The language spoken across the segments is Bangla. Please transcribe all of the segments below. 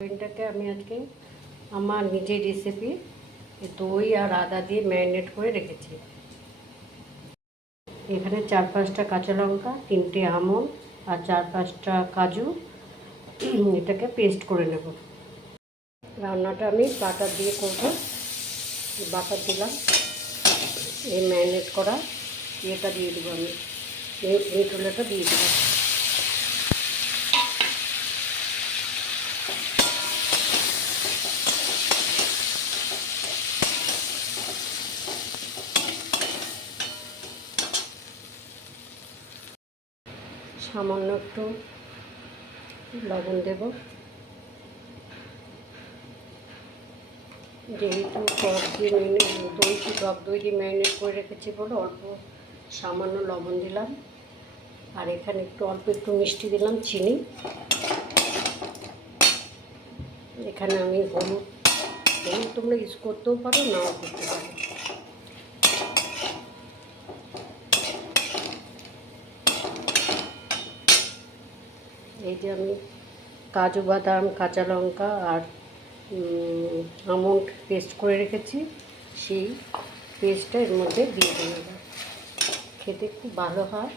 চিকেনটাকে আমি আজকে আমার নিজের রেসিপি দই আর আদা দিয়ে ম্যারিনেট করে রেখেছি। এখানে 4-5টা কাঁচা লঙ্কা, 3টে আমন্ড আর 4-5টা কাজু, এটাকে পেস্ট করে নেব। রান্নাটা আমি বাটার দিয়ে করব। বাটার দিলাম, এই ম্যারিনেট করা ইয়েটা দিয়ে দেবো, আমি মিটুলাটা দিয়ে দেবো। সামান্য একটু লবণ দেব, যেহেতু টক দিয়ে টক দই দিয়ে ম্যারিনেট করে রেখেছি বলে অল্প সামান্য লবণ দিলাম। আর এখানে অল্প একটু মিষ্টি দিলাম, চিনি। এখানে আমি হলুদ তোমরা ইউজ করতেও পারো, নাও করতে পারো। এই যে আমি কাজু বাদাম, কাঁচা লঙ্কা আর আমন্ড পেস্ট করে রেখেছি, সেই পেস্টটা এর মধ্যে দিয়ে দেব। খেতে খুব ভালো হয়,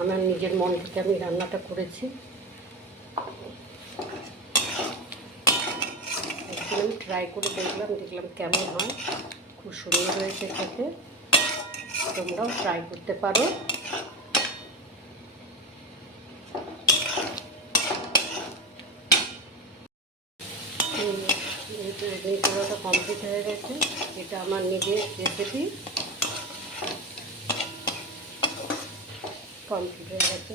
আমার নিজের মন থেকে আমি রান্নাটা করেছি। একদিন আমি ট্রাই করে দেখলাম কেমন হয়। খুব সুন্দর হয়েছে খেতে, তোমরাও ট্রাই করতে পারো। পুরোটা কমপ্লিট হয়ে গেছে। এটা আমার নিজের রেসিপি কমপ্লিট হয়ে গেছে।